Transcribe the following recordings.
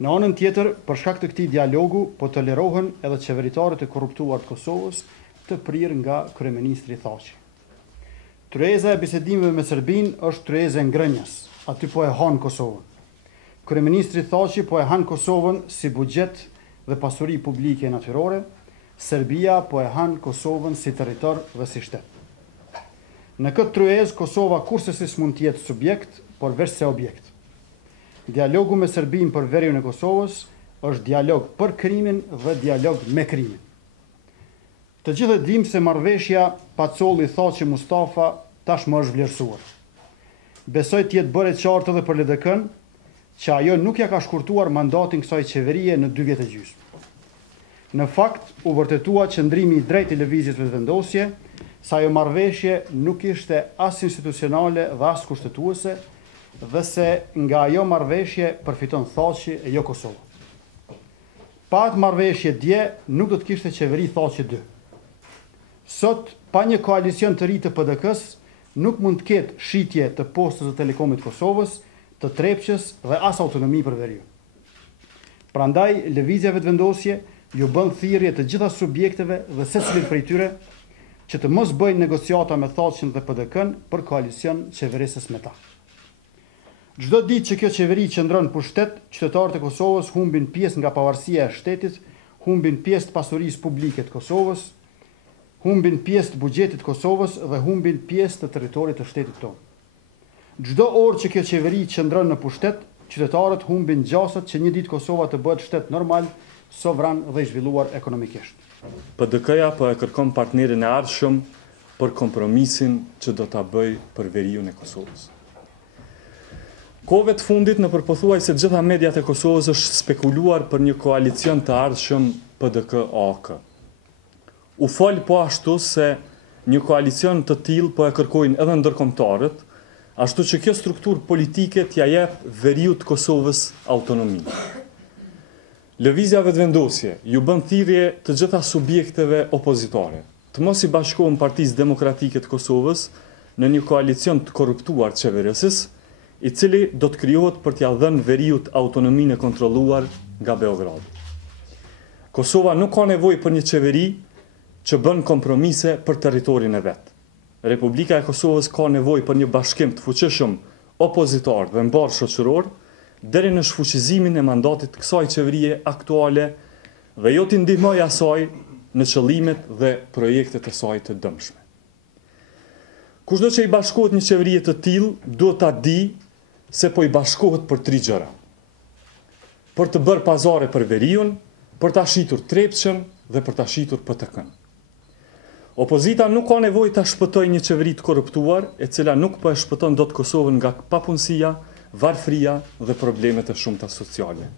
Në anën tjetër, për shkak të këtij dialogu, po tolerohen edhe qeveritarët e korruptuar të Kosovës të prirë nga kryeministri Thaçi. Tryeza e bisedimeve me Serbinë është tryeza e ngrënjes, aty po e han Kosovën. Kryeministri Thaçi po e han Kosovën si buxhet dhe pasuri publike natyrore, Serbia po e han Kosovën si territor dhe si shtet. Në këtë tryezë, Kosova kurse si s'mund të jetë subjekt, por veç se objekt. Dialogu me Serbinë për verjen e Kosovës është dialog për krimin dhe dialog me krimin. Të gjithë e dim se marrëveshja Pacolli Thaçi Mustafa tashmë është vlerësuar. Besoj të jetë bërë e qartë edhe për LDK-n që ajo nuk ja ka shkurtuar mandatin kësaj qeverie në 2 vjet e gjysmë. Në fakt, u vërtetua qëndrimi i drejtë i lëvizjes vetëvendosje, sa ajo marrëveshje nuk ishte as institucionale dhe as kushtetuese, dhe se nga ajo marrëveshje përfiton Thaçi e jo Kosova. Pa atë marrëveshje dje, nuk do të kishte qeveri Thaçi 2. Sot, pa një koalicion të ri të PDK-s, nuk mund të ketë shitje të postës së Telekomit Kosovës, të Trepçës dhe as autonomi për veri. Prandaj, lëvizja vetëvendosje ju bën thirrje të gjitha subjekteve dhe secilit prej tyre që të mos bëjnë negociata me Thaçin dhe PDK-n për koalicion qeverisës me ta. Çdo ditë që kjo qeveri qëndron në pushtet, qytetarët e Kosovës humbin pjesë nga pavarësia e shtetit, humbin pjesë të pasurisë publike të Kosovës, humbin pjesë të buxhetit të Kosovës dhe humbin pjesë të territorit të shtetit tonë. Çdo orë që kjo qeveri qëndron në pushtet, qytetarët humbin gjasat që një ditë Kosova të bëhet shtet normal, sovran dhe i zhvilluar ekonomikisht. PDK-ja po e kërkon partnerin e ardhshëm për kompromisin që do ta bëj për veriun e Kosovës. Kohëve të fundit në përpothuajse gjitha mediat e Kosovës është spekuluar për një koalicion të ardhshëm PDK-AK. U fol po ashtu se një koalicion të tillë po e kërkojnë edhe ndërkombëtarët, ashtu që kjo strukturë politike t'ja jep veriut të Kosovës autonomi. Lëvizja vetëvendosje ju bën thirrje të gjitha subjekteve opozitare të mos i bashkohen Partisë Demokratike të Kosovës në një koalicion të korruptuar të qeverisës, i cili do të krijohet për t'ia dhënë veriut autonominë e kontrolluar nga Beogradi. Kosova nuk ka nevojë për një qeveri që bën kompromise për territorin e vet. Republika e Kosovës ka nevojë për një bashkim të fuqishëm opozitar dhe mbar shoqëror deri në shfuqizimin e mandatit të kësaj qeverie aktuale dhe jo t'i ndihmojë asaj në qëllimet dhe projektet e saj të dëmshme. Kushdo që i bashkohet një qeveri të tillë, duhet ta di se po i bashkohet për 3 gjëra. Për të bërë pazare për veriun, për ta shitur Trepçën dhe për ta shitur PTK-n. Opozita nuk ka nevojë ta shpëtojë një qeveri të korruptuar, e cila nuk po e shpëton dot Kosovën nga papunësia, varfëria dhe problemet e shumta sociale.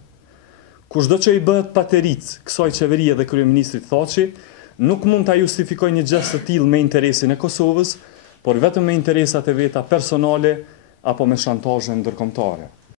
Kushdo që i bëhet pateric kësaj qeverie dhe kryeministrit Thaçi, nuk mund ta justifikojë një gjest të tillë me interesin e Kosovës, por vetëm me interesat e veta personale apo me shantazhe ndërkombëtare.